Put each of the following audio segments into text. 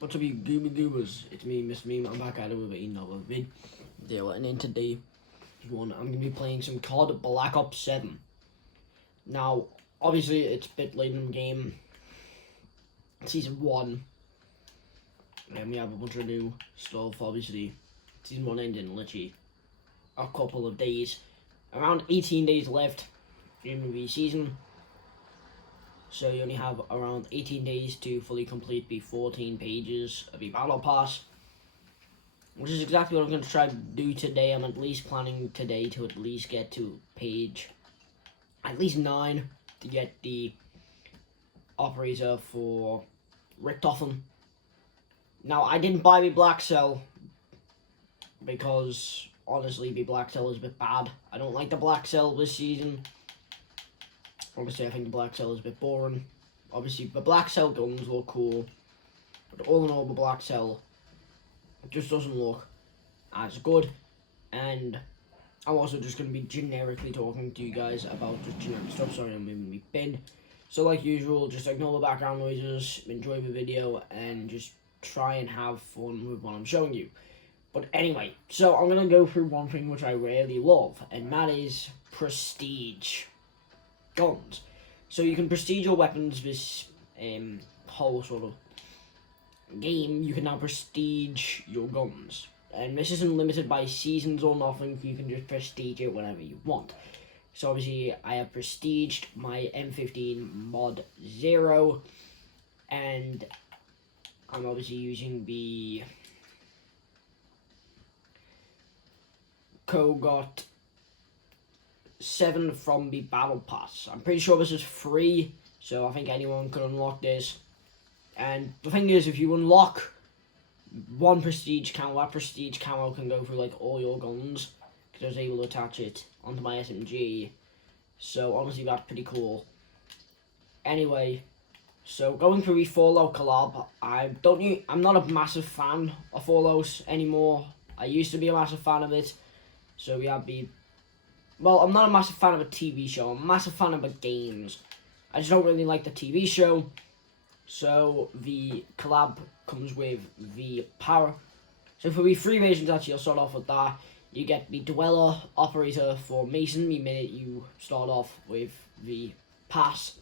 What's up, you gooby goobers? It's me, Mr. Meme. I'm back at it with another video, and in today's one, I'm going to be playing some COD Black Ops 7. Now, obviously, it's a bit late in the game. Season 1. And we have a bunch of new stuff, obviously. Season 1 ended in literally a couple of days. Around 18 days left in the season. So you only have around 18 days to fully complete the 14 pages of the Battle Pass. Which is exactly what I'm going to try to do today. I'm at least planning today to at least get to page at least 9 to get the operator for Richtofen. Now, I didn't buy the Black Cell because, honestly, the Black Cell is a bit bad. I don't like the Black Cell this season. Obviously, I think the Black Cell is a bit boring. Obviously, the Black Cell guns look cool. But all in all, the Black Cell just doesn't look as good. And I'm also just going to be generically talking to you guys about just generic stuff. Sorry, I'm moving my bin. So, like usual, just ignore the background noises, enjoy the video, and just try and have fun with what I'm showing you. But anyway, so I'm going to go through one thing which I really love, and that is prestige guns. So you can prestige your weapons this whole sort of game. You can now prestige your guns, and this isn't limited by seasons or nothing. You can just prestige it whenever you want. So obviously I have prestiged my M15 Mod 0, and I'm obviously using the Kogot 7 from the Battle Pass. I'm pretty sure this is free, so I think anyone could unlock this. And the thing is, if you unlock one prestige camo, that prestige camo can go through like all your guns, because I was able to attach it onto my SMG. So honestly, that's pretty cool. Anyway, so going through the Fallout collab, I'm not a massive fan of Fallout anymore. I used to be a massive fan of it. So we have the Well, I'm not a massive fan of a TV show. I'm a massive fan of the games. I just don't really like the TV show. So the collab comes with the power. So for the free versions, actually, I'll start off with that. You get the Dweller operator for Mason the minute you start off with the pass.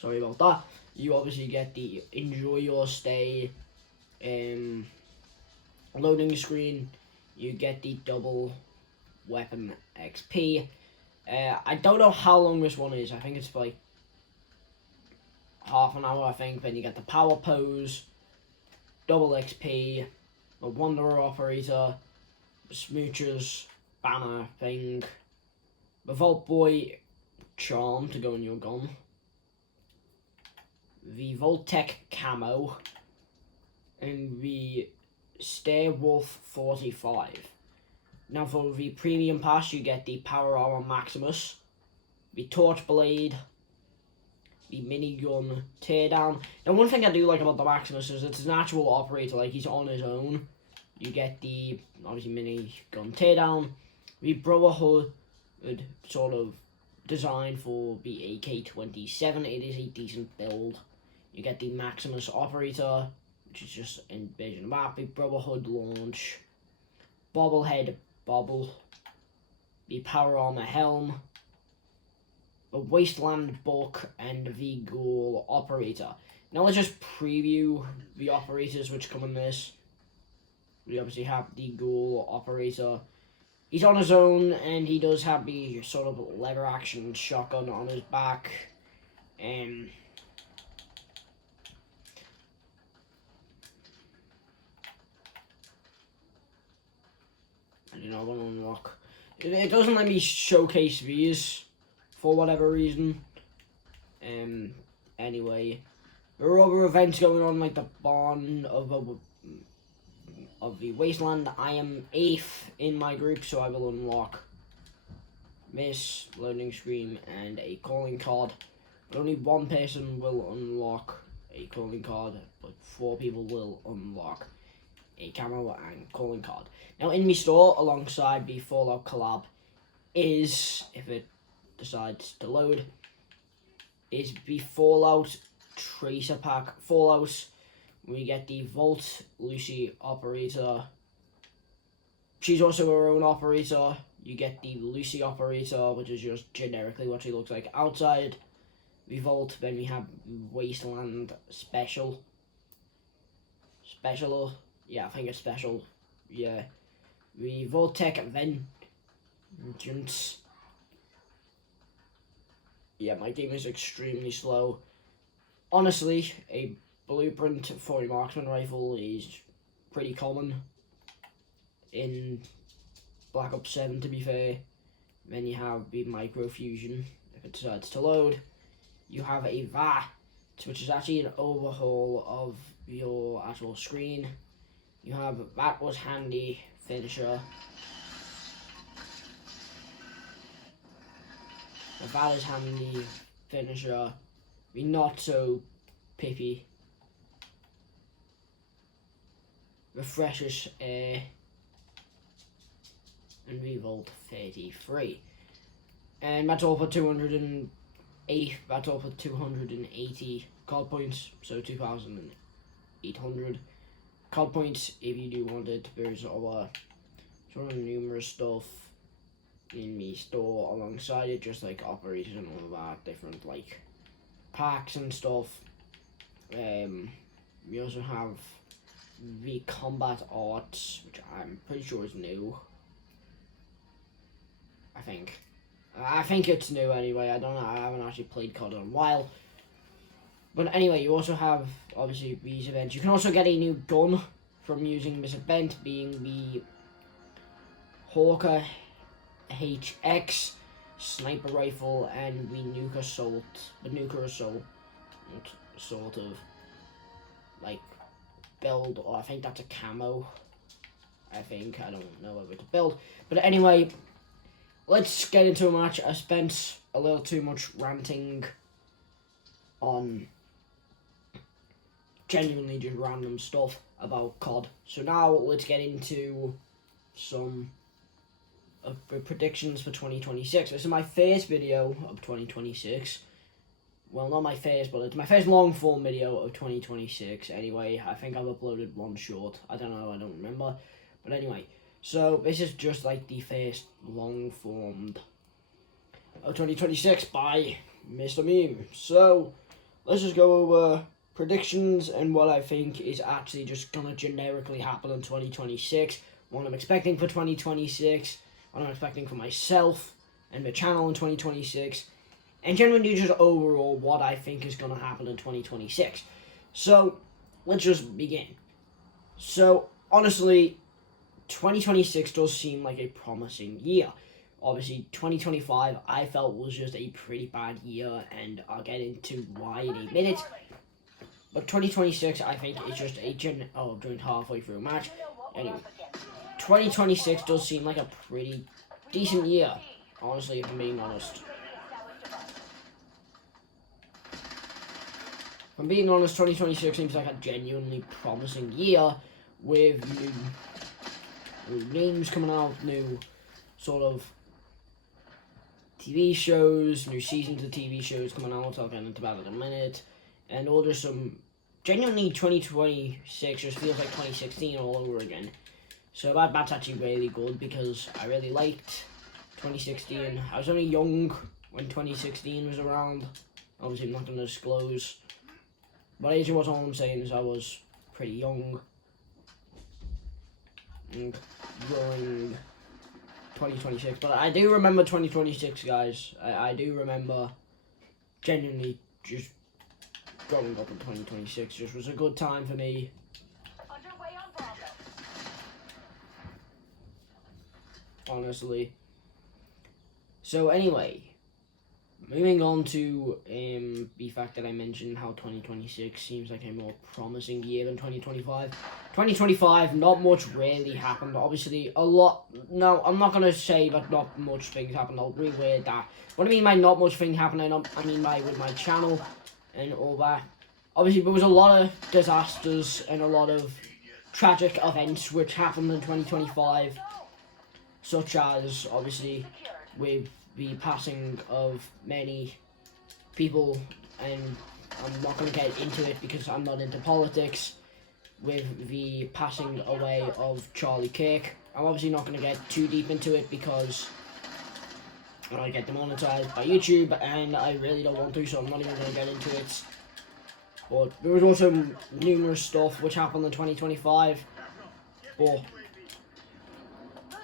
Sorry about that. You obviously get the Enjoy Your Stay loading screen. You get the double weapon XP. I don't know how long this one is. I think it's like half an hour, I think. Then you get the power pose, double XP, the Wanderer operator, the Smoocher's banner thing, the Vault Boy charm to go in your gun, the Voltec camo, and the Stairwolf 45. Now for the premium pass, you get the Power Armor Maximus, the Torchblade, the Minigun Teardown. Now one thing I do like about the Maximus is it's an actual operator, like he's on his own. You get the, obviously, Minigun Teardown, the Brotherhood sort of designed for the AK-27. It is a decent build. You get the Maximus operator, which is just envision that, the Brotherhood launch, Bobblehead Bobble, the Power Armor Helm, the Wasteland Bulk, and the Ghoul Operator. Now let's just preview the operators which come in this. We obviously have the Ghoul Operator. He's on his own, and he does have the sort of lever action shotgun on his back. I don't know, I want to unlock. It doesn't let me showcase these for whatever reason. Anyway, there are other events going on, like the Barn of the Wasteland. I am 8th in my group, so I will unlock this loading screen and a calling card. But only one person will unlock a calling card, but 4 people will unlock a camo and calling card. Now in my store, alongside the Fallout collab, is, if it decides to load, is the Fallout Tracer Pack Fallout, we get the Vault Lucy Operator. She's also her own operator. You get the Lucy Operator, which is just generically what she looks like outside the Vault. Then we have Wasteland Special. Yeah, I think it's Special. Yeah. The Vault-Tec Vengeance. Yeah, my game is extremely slow. Honestly, a blueprint for a marksman rifle is pretty common in Black Ops 7, to be fair. Then you have the Microfusion, if it decides to load. You have a VAT, which is actually an overhaul of your actual screen. You have That Was Handy Finisher. The That Is Handy Finisher. The Not So Pippy. Refreshes Air. And Revolt 33. And that's all for 208. That's all for 280 card points. So 2,800 card points if you do want it. There's other sort of numerous stuff in the store alongside it, just like operators and all of that, different like packs and stuff. We also have the combat arts, which I'm pretty sure is new. I think it's new anyway. I don't know. I haven't actually played COD in a while. But anyway, you also have obviously these events. You can also get a new gun from using this event, being the Hawker HX sniper rifle and the Nuka Assault. The Nuka Assault sort of like build, or I think that's a camo. I don't know whether to build. But anyway, let's get into a match. I spent a little too much ranting on genuinely just random stuff about COD. So now let's get into some of the predictions for 2026. This is my first video of 2026. Well, not my first, but it's my first long form video of 2026. Anyway, I think I've uploaded one short. I don't know, I don't remember. But anyway, so this is just like the first long formed of 2026 by Mr. Meme. So let's just go over predictions and what I think is actually just gonna generically happen in 2026. What I'm expecting for 2026. What I'm expecting for myself and the channel in 2026. And generally just overall what I think is going to happen in 2026. So, let's just begin. So, honestly, 2026 does seem like a promising year. Obviously, 2025 I felt was just a pretty bad year, and I'll get into why in a minute. But 2026 I think is just a I'm doing halfway through a match. Anyway, 2026 does seem like a pretty decent year, honestly, if I'm being honest. If I'm being honest, 2026 seems like a genuinely promising year with new games coming out, new sort of TV shows, new seasons of TV shows coming out. I'll get into that in a minute. And all just some genuinely 2026 just feels like 2016 all over again. So that's actually really good because I really liked 2016. I was only young when 2016 was around. Obviously, I'm not going to disclose what age it was. All I'm saying is I was pretty young. And during 2026. But I do remember 2026, guys. I do remember genuinely just growing up in 2026. Just was a good time for me. Honestly. So anyway, moving on to the fact that I mentioned how 2026 seems like a more promising year than 2025. 2025, not much really happened. Obviously, a lot. No, I'm not gonna say that not much things happened. I'll reword that. What I mean by not much thing happened, I mean by with my channel and all that. Obviously, there was a lot of disasters and a lot of tragic events which happened in 2025. Such as, obviously, with the passing of many people and I'm not going to get into it because I'm not into politics with the passing away of Charlie Kirk. I'm obviously not going to get too deep into it because I get demonetized by YouTube and I really don't want to, so I'm not even going to get into it. But there was also numerous stuff which happened in 2025, but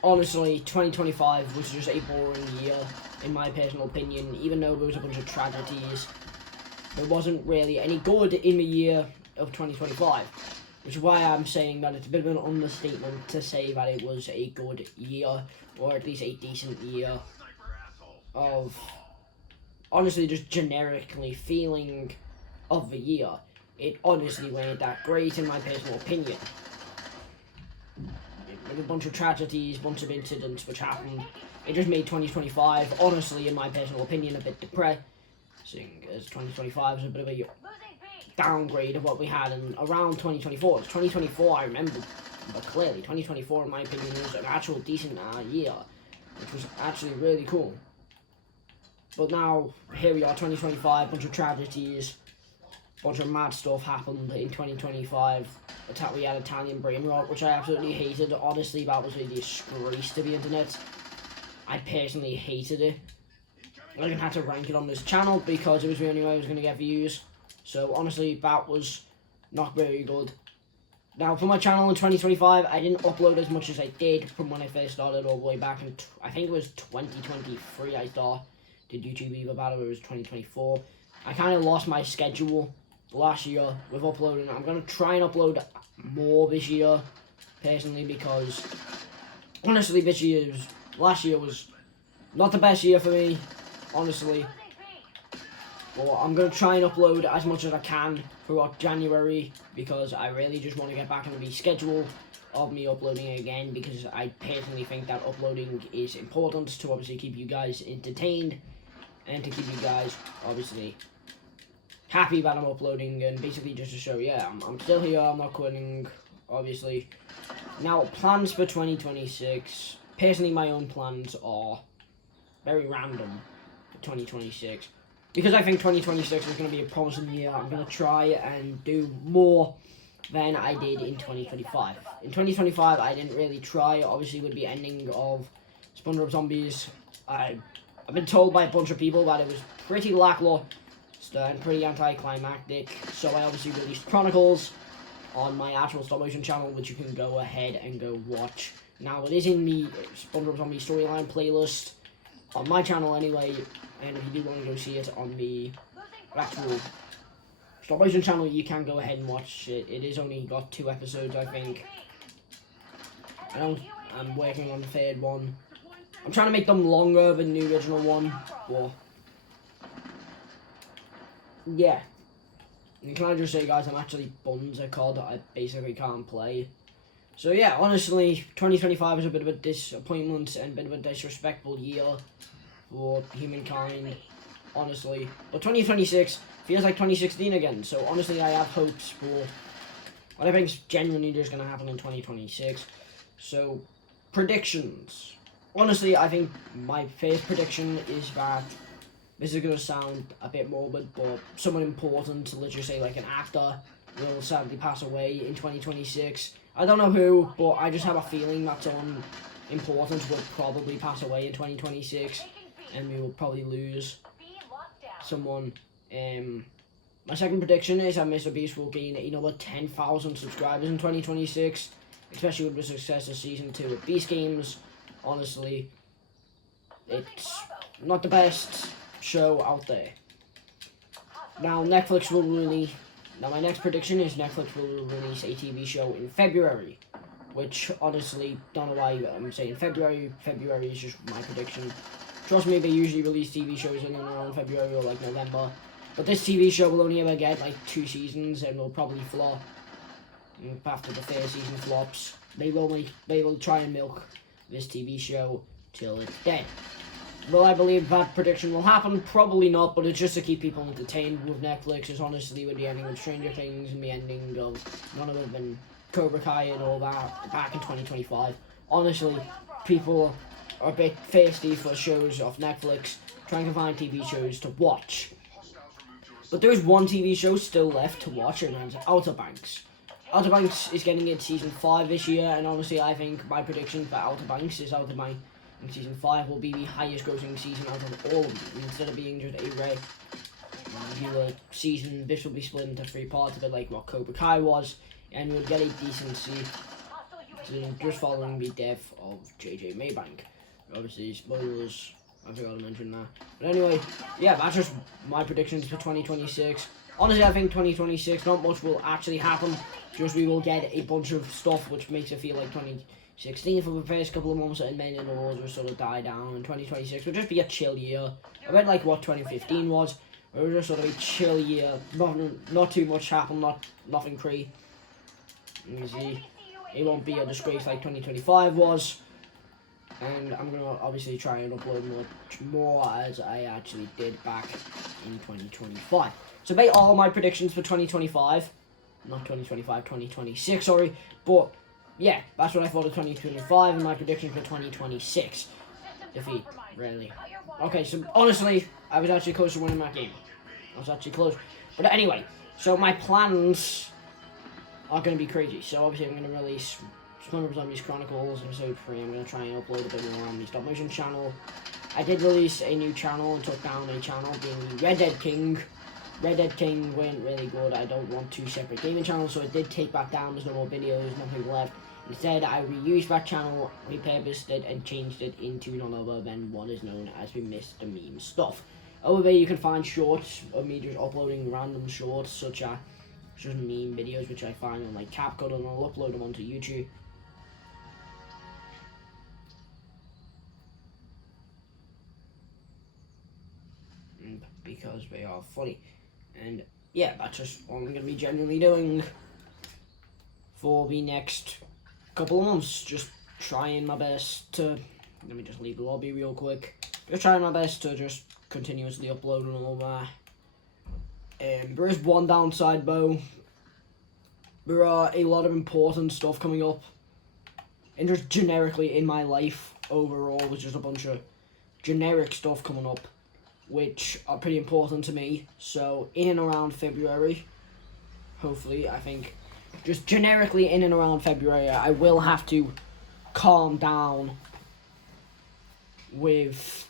honestly 2025 was just a boring year in my personal opinion. Even though there was a bunch of tragedies, there wasn't really any good in the year of 2025, which is why I'm saying that it's a bit of an understatement to say that it was a good year, or at least a decent year of honestly just generically feeling of the year. It honestly weren't that great in my personal opinion. There were a bunch of tragedies, a bunch of incidents which happened. It just made 2025, honestly, in my personal opinion, a bit depressing, as 2025 was a bit of a downgrade of what we had in around 2024. 2024, I remember but clearly, 2024, in my opinion, was an actual decent year, which was actually really cool. But now, here we are, 2025, bunch of tragedies, bunch of mad stuff happened in 2025. We had Italian brain rot, which I absolutely hated. Honestly, that was a disgrace to the internet. I personally hated it. I didn't have to rank it on this channel because it was the only way I was going to get views. So honestly, that was not very good. Now, for my channel in 2025, I didn't upload as much as I did from when I first started all the way back in, I think it was 2023 I started YouTube either that or it was 2024. I kind of lost my schedule last year with uploading. I'm going to try and upload more this year, personally, because honestly, last year was not the best year for me, honestly. But I'm going to try and upload as much as I can throughout January, because I really just want to get back into the schedule of me uploading again, because I personally think that uploading is important to obviously keep you guys entertained and to keep you guys obviously happy that I'm uploading, and basically just to show, yeah, I'm still here, I'm not quitting, obviously. Now, plans for 2026. Personally, my own plans are very random for 2026. Because I think 2026 is going to be a promising year, I'm going to try and do more than I did in 2025. In 2025, I didn't really try, obviously with the ending of SpongeBob Zombies. I've been told by a bunch of people that it was pretty lackluster and pretty anticlimactic, so I obviously released Chronicles on my actual stop motion channel, which you can go ahead and go watch. Now, it is in the SpongeBob Zombie storyline playlist on my channel anyway, and if you do want to go see it on the actual stop motion channel, you can go ahead and watch it. It is only got 2 episodes, I think. I'm working on the 3rd one. I'm trying to make them longer than the original one, but yeah. And can I just say, guys, I'm actually bummed at COD. I basically can't play. So yeah, honestly, 2025 was a bit of a disappointment and a bit of a disrespectful year for humankind, honestly. But 2026 feels like 2016 again, so honestly, I have hopes for what I think is genuinely just going to happen in 2026. So, predictions. Honestly, I think my first prediction is that this is going to sound a bit morbid, but someone important, let's just say like an actor, will sadly pass away in 2026. I don't know who, but I just have a feeling that someone important will probably pass away in 2026, and we will probably lose someone. My second prediction is that Mr. Beast will gain another 10,000 subscribers in 2026, especially with the success of Season 2 of Beast Games. Honestly, it's not the best show out there. Now, Netflix will really... Now, my next prediction is Netflix will release a TV show in February, which, honestly, don't know why I'm saying February. February is just my prediction. Trust me, they usually release TV shows in and around February or, like, November. But this TV show will only ever get, like, 2 seasons and will probably flop. And after the 3rd season flops, they will try and milk this TV show till it's dead. Will I believe that prediction will happen? Probably not, but it's just to keep people entertained with Netflix. It's honestly with the ending of Stranger Things and the ending of none other than Cobra Kai and all that back in 2025. Honestly, people are a bit thirsty for shows off Netflix, trying to find TV shows to watch. But there is one TV show still left to watch, and that's Outer Banks. Outer Banks is getting its season 5 this year, and honestly, I think my prediction for Outer Banks is Outer Banks in season 5 will be the highest grossing season out of all of them. Instead of being just a regular season, this will be split into 3 parts, a bit like what Cobra Kai was, and we'll get a decency just following the death of JJ Maybank. Obviously, spoilers, I forgot to mention that. But anyway, yeah, that's just my predictions for 2026. Honestly, I think 2026, not much will actually happen. Just we will get a bunch of stuff which makes it feel like 2016 for the first couple of months, and then the wars will sort of die down. And 2026 will just be a chill year. A bit like what 2015 was. It was just sort of a chill year. Not too much happened, nothing crazy. It won't be a disgrace like 2025 was. And I'm going to obviously try and upload much more as I actually did back in 2025. So make all my predictions for 2025. Not 2025, 2026, sorry. But, yeah, that's what I thought of 2025 and my prediction for 2026. Defeat, really. Okay, so honestly, I was actually close to winning that game. I was actually close. But anyway, so my plans are going to be crazy. So obviously I'm going to release Splinter Zombies Chronicles episode 3. I'm going to try and upload a bit more on the stop motion channel. I did release a new channel and took down a channel being Red Dead King. Red Dead King went really good. I don't want 2 separate gaming channels, so I did take that down. There's no more videos, nothing left. Instead, I reused that channel, repurposed it, and changed it into none other than what is known as the Mr. Meme stuff. Over there, you can find shorts of me just uploading random shorts, such as just meme videos, which I find on like CapCut, and I'll upload them onto YouTube. Because they are funny. And yeah, that's just what I'm going to be generally doing for the next couple of months. Just trying my best to, let me just leave the lobby real quick. Just trying my best to just continuously upload and all that. There is one downside though. There are a lot of important stuff coming up. And just generically in my life overall, there's just a bunch of generic stuff coming up, which are pretty important to me. So in and around February, hopefully, I think, just generically in and around February, I will have to calm down with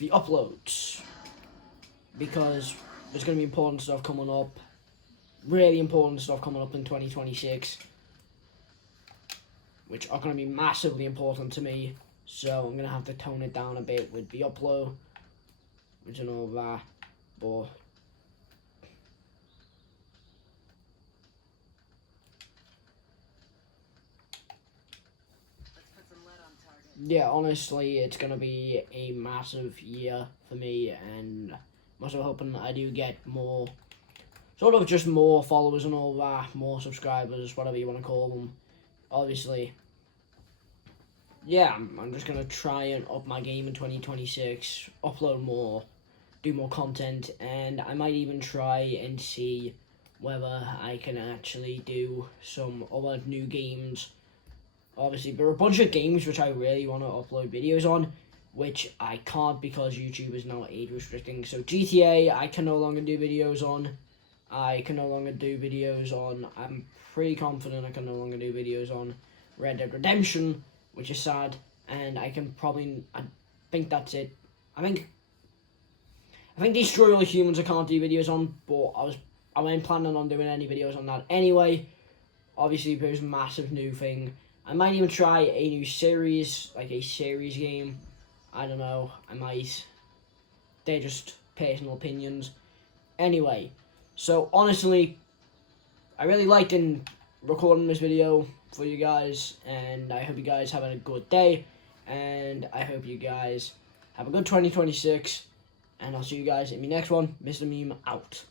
the uploads, because there's going to be important stuff coming up, really important stuff coming up in 2026, which are going to be massively important to me. So I'm going to have to tone it down a bit with the upload, which and all that, but yeah, honestly, it's gonna be a massive year for me, and I'm also hoping I do get more, sort of just more followers and all that, more subscribers, whatever you want to call them. Obviously, yeah, I'm just gonna try and up my game in 2026, upload more, do more content, and I might even try and see whether I can actually do some other new games. Obviously, there are a bunch of games which I really want to upload videos on, which I can't because YouTube is now age restricting. So GTA, I can no longer do videos on. I can no longer do videos on. I'm pretty confident I can no longer do videos on Red Dead Redemption, which is sad. And I think that's it. I think Destroy All Humans I can't do videos on, but I wasn't planning on doing any videos on that anyway. Obviously, there's a massive new thing. I might even try a new series, like a series game. I don't know, I might. They're just personal opinions. Anyway, so honestly, I really liked recording this video for you guys, and I hope you guys have a good day, and I hope you guys have a good 2026, and I'll see you guys in my next one. Mr. Meme out.